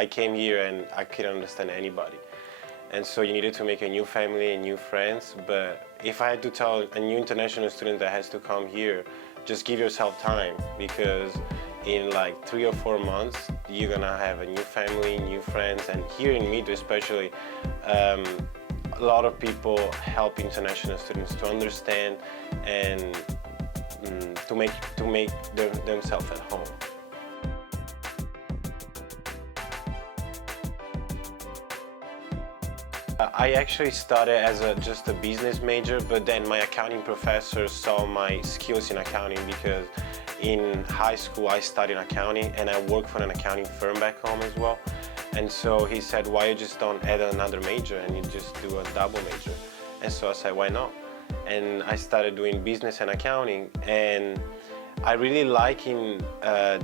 I came here and I couldn't understand anybody. And so you needed to make a new family and new friends. But if I had to tell a new international student that has to come here, just give yourself time, because in like 3 or 4 months, you're gonna have a new family, new friends. And here in Midway especially, a lot of people help international students to understand and to make themselves at home. I actually started as just a business major, but then my accounting professor saw my skills in accounting, because in high school I studied accounting and I worked for an accounting firm back home as well. And so he said, why you just don't add another major and you just do a double major? And so I said, why not? And I started doing business and accounting, and I really like in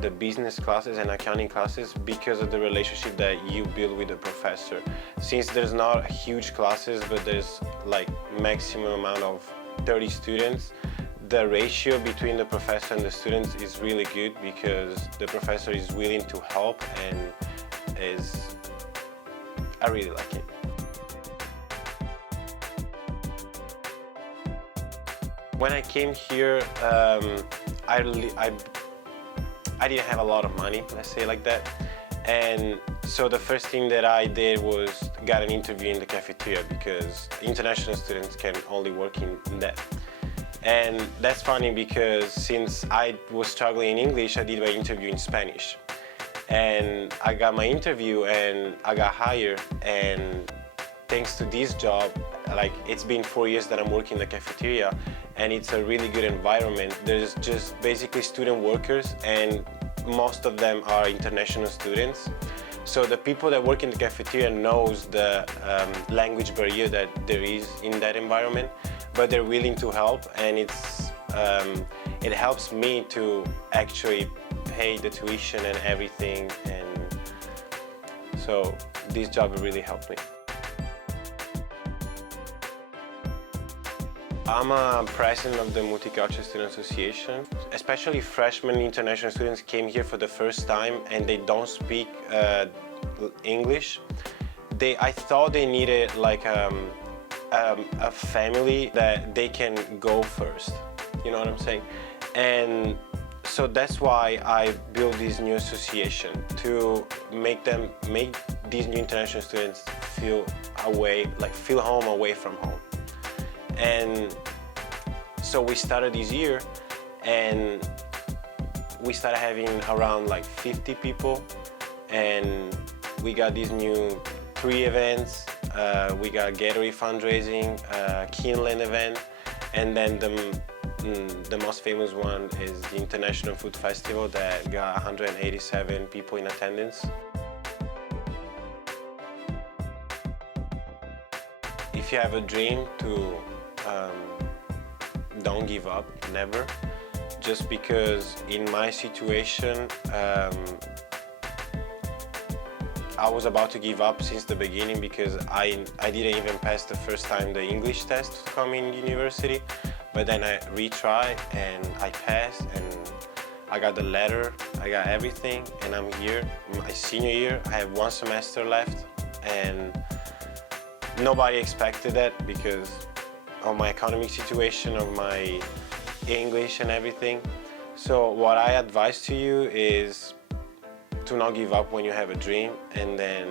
the business classes and accounting classes because of the relationship that you build with the professor. Since there's not huge classes, but there's like maximum amount of 30 students, the ratio between the professor and the students is really good, because the professor is willing to help, and I really like it. When I came here, I didn't have a lot of money, let's say like that. And so the first thing that I did was got an interview in the cafeteria, because international students can only work in that. And that's funny, because since I was struggling in English, I did my interview in Spanish. And I got my interview and I got hired, and thanks to this job, like it's been 4 years that I'm working in the cafeteria, and it's a really good environment. There's just basically student workers, and most of them are international students. So the people that work in the cafeteria knows the language barrier that there is in that environment, but they're willing to help, and it helps me to actually pay the tuition and everything, and so this job really helped me. I'm a president of the Multicultural Student Association. Especially freshmen international students came here for the first time and they don't speak English. I thought they needed like a family that they can go first, you know what I'm saying? And so that's why I built this new association, to make these new international students feel home away from home. And so we started this year, and we started having around like 50 people, and we got these new 3 events. We got Gatorade fundraising, Keeneland event, and then the most famous one is the International Food Festival that got 187 people in attendance. If you have a dream to don't give up, never. Just because in my situation, I was about to give up since the beginning, because I didn't even pass the first time the English test to come in university. But then I retried and I passed, and I got the letter, I got everything, and I'm here. My senior year, I have 1 semester left, and nobody expected that because of my economic situation, of my English and everything. So what I advise to you is to not give up when you have a dream, and then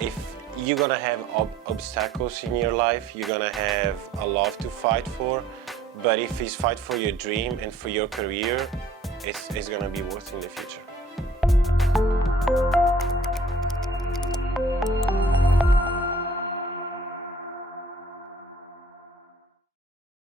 if you're gonna have obstacles in your life, you're gonna have a lot to fight for, but if it's fight for your dream and for your career, it's gonna be worth it in the future.